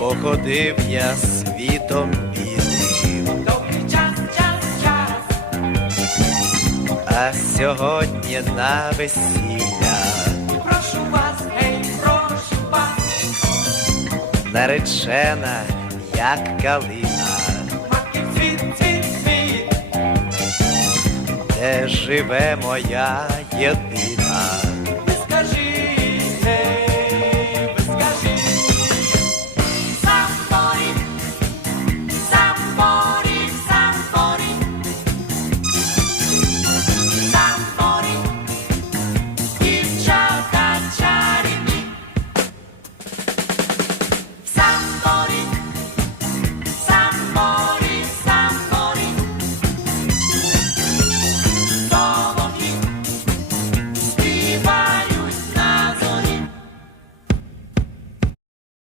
походив я світом білим, Довгий час, час, час, а сьогодні на весілля. Прошу вас, гей, прошу вас, наречена, як калина, маки цвіт, цвіт, цвіт, де живе моя єдина.